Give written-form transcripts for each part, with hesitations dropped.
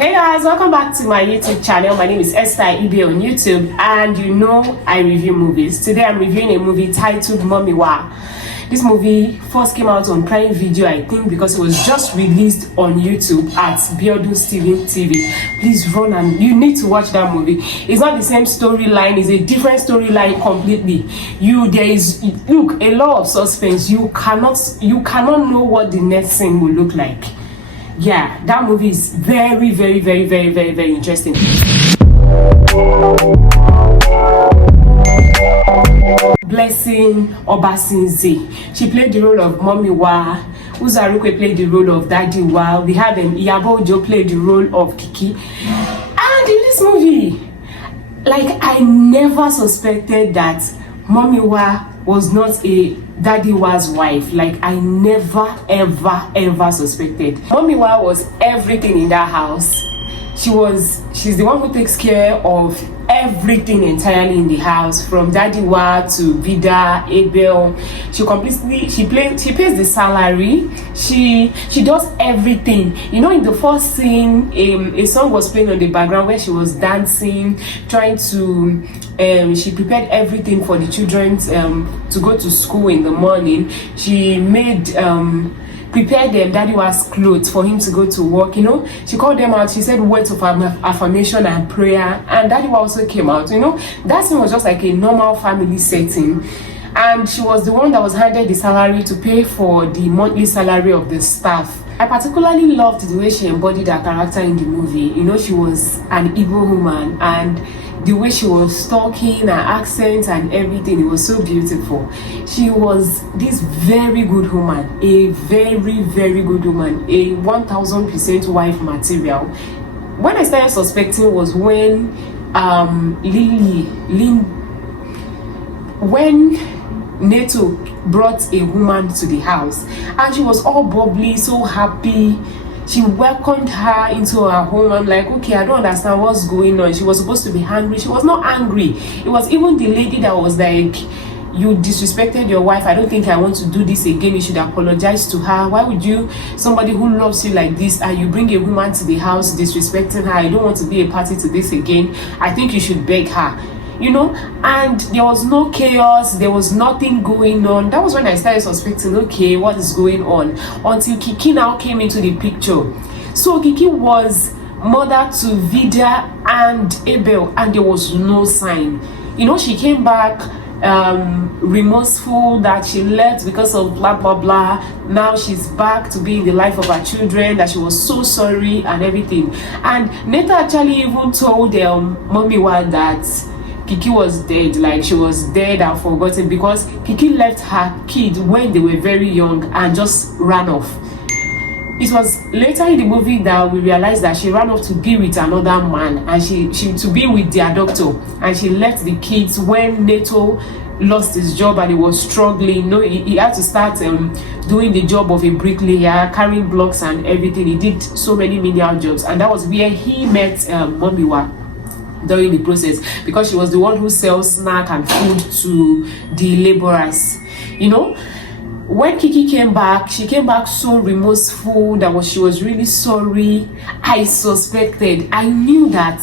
Hey guys, welcome back to my YouTube channel. My name is Esther Ibe on YouTube, and you know I review movies. Today I'm reviewing a movie titled Momiwa. This movie first came out on Prime Video, I think, because it was just released on YouTube at Biodun Stephen Tv. Please run and you need to watch that movie. It's not the same storyline, it's a different storyline completely. Look, a lot of suspense. You cannot know what the next scene will look like. Yeah, that movie is very interesting. Blessing Obasi Nze. She played the role of Momiwa. Uzor Arukwe played the role of Daddy Wa. We had Iyabo Ojo played the role of Kiki. And in this movie, like, I never suspected that Momiwa was not a Daddy Wa's wife. Like, I never ever suspected. Momiwa was everything in that house. She's the one who takes care of everything entirely in the house, from Daddy Wa to Vida, Abel. She pays the salary. She does everything. You know, in the first scene, a song was playing on the background where she was dancing, trying to she prepared everything for the children to go to school in the morning. She made prepared them Daddy Wa's clothes for him to go to work. You know, she called them out. She said words of affirmation and prayer, and Daddy Wa also came out. You know, that scene was just like a normal family setting, and she was the one that was handed the salary to pay for the monthly salary of the staff. I particularly loved the way she embodied her character in the movie. You know, she was an Igbo woman, and the way she was talking, her accent and everything, it was so beautiful. She was this very good woman, a very good woman, a 1000% wife material. When I started suspecting was when when Neto brought a woman to the house, and she was all bubbly, so happy. She welcomed her into her home. I'm like, okay, I don't understand what's going on. She was supposed to be angry. She was not angry. It was even the lady that was like, you disrespected your wife. I don't think I want to do this again. You should apologize to her. Why would you, somebody who loves you like this, and you bring a woman to the house disrespecting her? I don't want to be a party to this again. I think you should beg her. You know, and there was no chaos, there was nothing going on. That was when I started suspecting, okay, what is going on? Until Kiki now came into the picture. So Kiki was mother to Vida and Abel, and there was no sign. You know, she came back remorseful that she left because of blah blah blah. Now she's back to be in the life of her children, that she was so sorry and everything. And Neta actually even told Momiwa that Kiki was dead, like she was dead and forgotten, because Kiki left her kid when they were very young and just ran off. It was later in the movie that we realized that she ran off to be with another man, and she to be with their doctor, and she left the kids when Neto lost his job and he was struggling. You know, he had to start doing the job of a bricklayer, carrying blocks and everything. He did so many menial jobs, and that was where he met Momiwa during the process, because she was the one who sells snack and food to the laborers. You know, when Kiki came back, she came back so remorseful that she was really sorry. I suspected, I knew that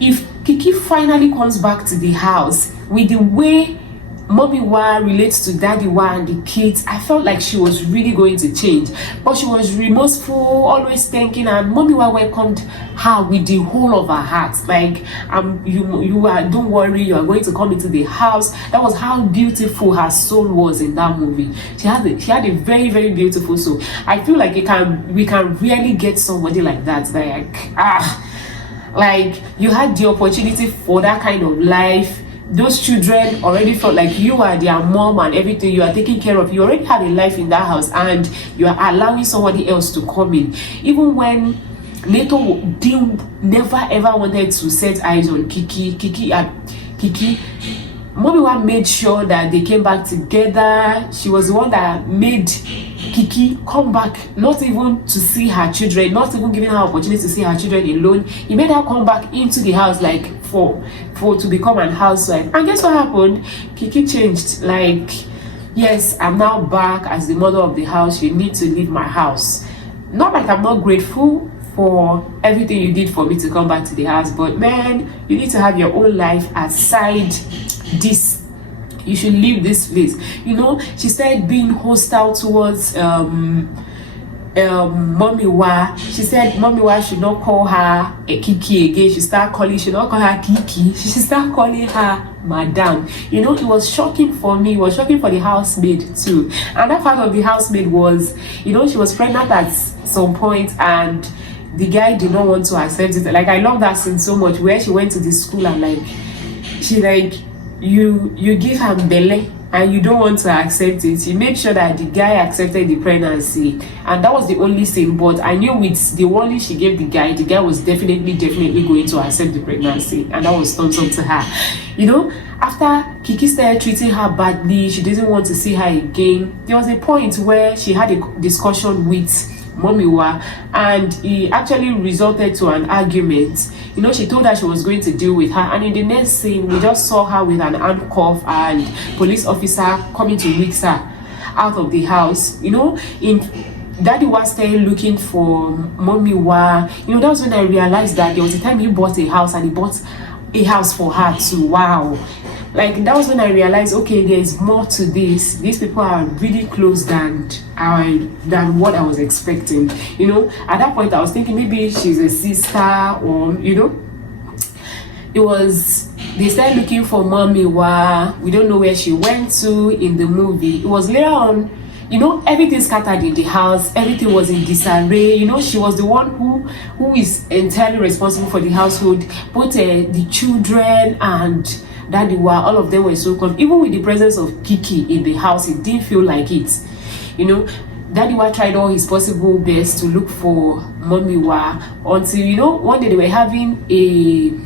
if Kiki finally comes back to the house with the way Momiwa relates to Daddy Wa and the kids, I felt like she was really going to change. But she was remorseful, always thinking, and Momiwa welcomed her with the whole of her heart. Like, you are, don't worry, you are going to come into the house. That was how beautiful her soul was in that movie. She had a very beautiful soul. I feel like we can really get somebody like that. Like you had the opportunity for that kind of life. Those children already felt like you are their mom and everything. You are taking care of. You already have a life in that house, and you are allowing somebody else to come in. Even when Neto never ever wanted to set eyes on Kiki, Momiwa made sure that they came back together. She was the one that made Kiki come back, not even to see her children, not even giving her opportunity to see her children alone. He made her come back into the house, like for to become an housewife. And guess what happened? Kiki changed. Like, yes, I'm now back as the mother of the house. You need to leave my house. Not like I'm not grateful for everything you did for me to come back to the house, but man, you need to have your own life aside this. You should leave this place. You know, she started being hostile towards Momiwa. She said Momiwa should not call her a Kiki again. She should not call her Kiki. She should start calling her Madam. You know, it was shocking for me. It was shocking for the housemaid too. And that part of the housemaid was, you know, she was pregnant at some point and the guy did not want to accept it. Like, I love that scene so much, where she went to the school and like, she like, you give her belly and you don't want to accept it. You make sure that the guy accepted the pregnancy, and that was the only thing. But I knew with the warning she gave the guy was definitely going to accept the pregnancy, and that was thumbs up to her. You know, after Kiki started treating her badly, she didn't want to see her again. There was a point where she had a discussion with Momiwa, and it actually resulted to an argument. You know, she told her she was going to deal with her, and in the next scene we just saw her with an handcuff and police officer coming to whisk her out of the house. You know, Daddy was still looking for Momiwa. You know, that was when I realized that there was a time he bought a house, and he bought a house for her too. Wow. Like, that was when I realized, okay, there is more to this. These people are really close than what I was expecting. You know, at that point I was thinking maybe she's a sister, or, you know, they started looking for Momiwa. We don't know where she went to in the movie. It was later on, you know, everything scattered in the house. Everything was in disarray. You know, she was the one who is entirely responsible for the household. Both the children and Daddy, all of them were so cold. Even with the presence of Kiki in the house, it didn't feel like it. You know, Daddy tried all his possible best to look for Momiwa, until, you know, one day they were having an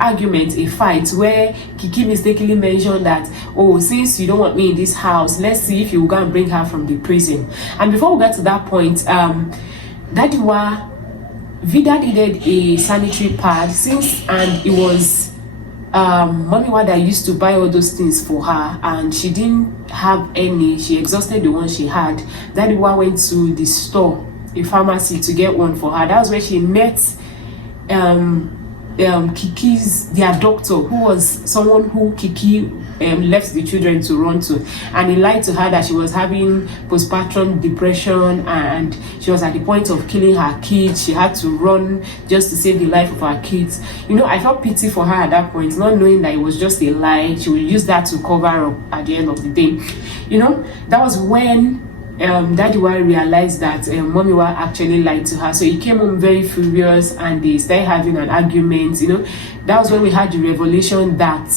argument, a fight, where Kiki mistakenly mentioned that, oh, since you don't want me in this house, let's see if you go and bring her from the prison. And before we got to that point, Vida needed a sanitary pad, and it was Momiwa that used to buy all those things for her, and she didn't have any. She exhausted the one she had. Daddy went to the store, a pharmacy, to get one for her. That was where she met Kiki's, their doctor, who was someone who Kiki left the children to run to, and he lied to her that she was having postpartum depression and she was at the point of killing her kids. She had to run just to save the life of her kids. You know, I felt pity for her at that point, not knowing that it was just a lie. She would use that to cover up at the end of the day. You know, that was when Daddy realized that Momiwa actually lied to her. So he came home very furious and they started having an argument. You know, that was when we had the revelation that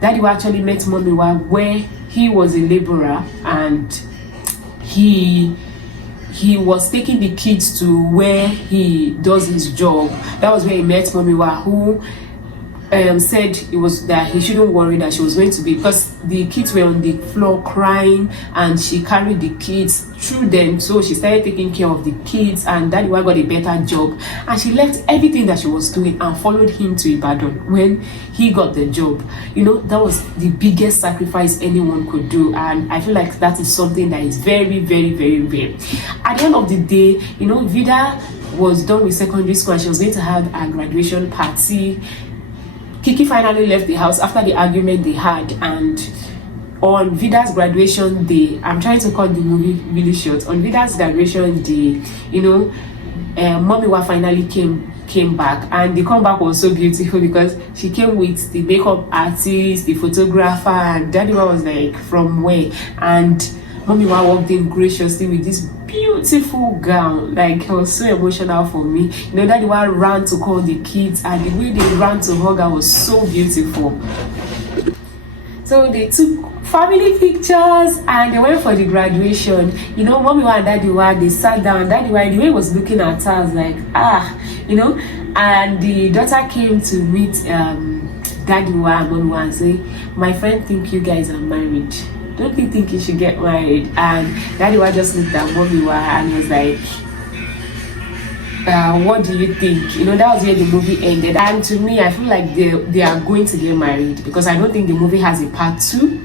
Daddy actually met Momiwa where he was a laborer, and he was taking the kids to where he does his job. That was where he met Momiwa, who said it was that he shouldn't worry, that she was going to be, because the kids were on the floor crying and she carried the kids through them. So she started taking care of the kids, and Daddy got a better job, and she left everything that she was doing and followed him to Ibadan when he got the job. You know, that was the biggest sacrifice anyone could do, and I feel like that is something that is very, very, very rare. At the end of the day, you know, Vida was done with secondary school and she was going to have a graduation party. Kiki finally left the house after the argument they had, and on Vida's graduation day, I'm trying to cut the movie really short, on Vida's graduation day, you know, Momiwa finally came back, and the comeback was so beautiful because she came with the makeup artist, the photographer, and Daddy was like, from where? And Momiwa walked in graciously with this beautiful gown. Like, it was so emotional for me. You know, Daddy ran to call the kids, and the way they ran to hug her was so beautiful. So they took family pictures and they went for the graduation. You know, Momiwa and Daddy they sat down. Daddy the way he was looking at her, I was like, you know. And the daughter came to meet Daddy and Momiwa and say, my friend think you guys are married. Don't you think you should get married? And Daddy just looked at Momiwa and was like, what do you think? You know, that was where the movie ended. And to me, I feel like they are going to get married, because I don't think the movie has a part 2.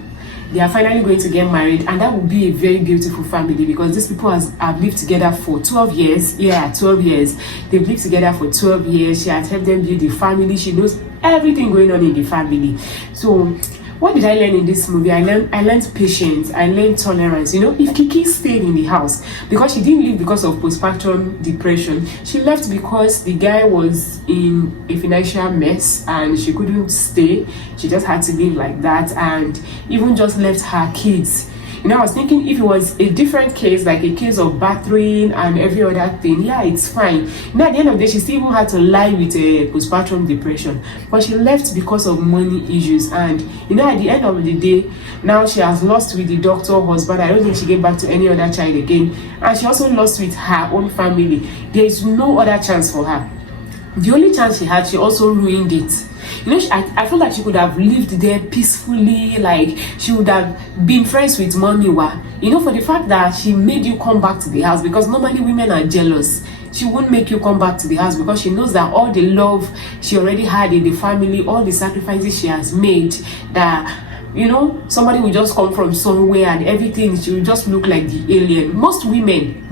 they are finally going to get married, and that will be a very beautiful family because these people have lived together for 12 years. Yeah, 12 years. They've lived together for 12 years. She has helped them build the family. She knows everything going on in the family. So what did I learn in this movie? I learned patience. I learned tolerance. You know, if Kiki stayed in the house, because she didn't leave because of postpartum depression, she left because the guy was in a financial mess and she couldn't stay. She just had to live like that, and even just left her kids. You know, I was thinking if it was a different case, like a case of battering and every other thing, yeah, it's fine. You know, at the end of the day, she still even had to lie with a postpartum depression. But she left because of money issues. And, you know, at the end of the day, now she has lost with the doctor husband. I don't think she gave back to any other child again. And she also lost with her own family. There is no other chance for her. The only chance she had, she also ruined it. You know, I feel like she could have lived there peacefully, like she would have been friends with Momiwa, you know, for the fact that she made you come back to the house, because normally women are jealous. She won't make you come back to the house because she knows that all the love she already had in the family, all the sacrifices she has made, that, you know, somebody will just come from somewhere and everything, she will just look like the alien. Most women,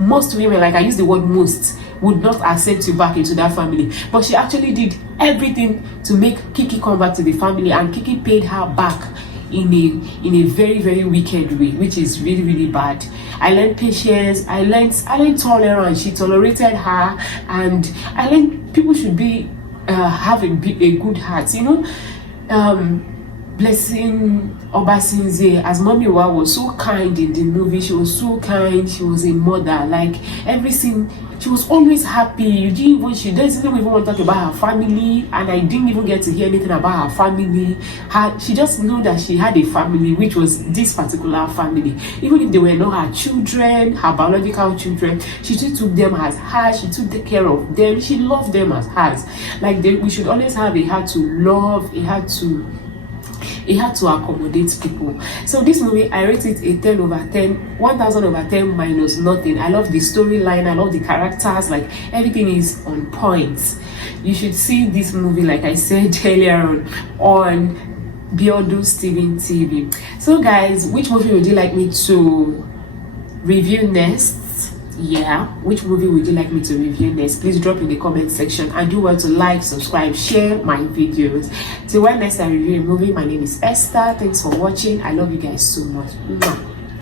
like I use the word most, would not accept you back into that family. But she actually did everything to make Kiki come back to the family, and Kiki paid her back in a very, very wicked way, which is really, really bad. I learned patience, I learned tolerance. She tolerated her, and I learned people should be have a good heart, you know. Blessing Obasi Nze as Momiwa was so kind in the movie. She was so kind. She was a mother. Like everything, she was always happy. She doesn't even want to talk about her family, and I didn't even get to hear anything about her family. She just knew that she had a family, which was this particular family. Even if they were not her children, her biological children, she still took them as hers. She took care of them. She loved them as hers. Like we should always have a heart to love, a heart to accommodate people. So this movie, I rate it a 10 over 10, 1000 over 10 minus nothing. I love the storyline, I love the characters, like everything is on point. You should see this movie, like I said earlier on Biodun Stephen TV. So guys, which movie would you like me to review next? Yeah, which movie would you like me to review next? Please drop in the comment section, and do well to like, subscribe, share my videos. Till when next I review a movie, my name is Esther. Thanks for watching. I love you guys so much.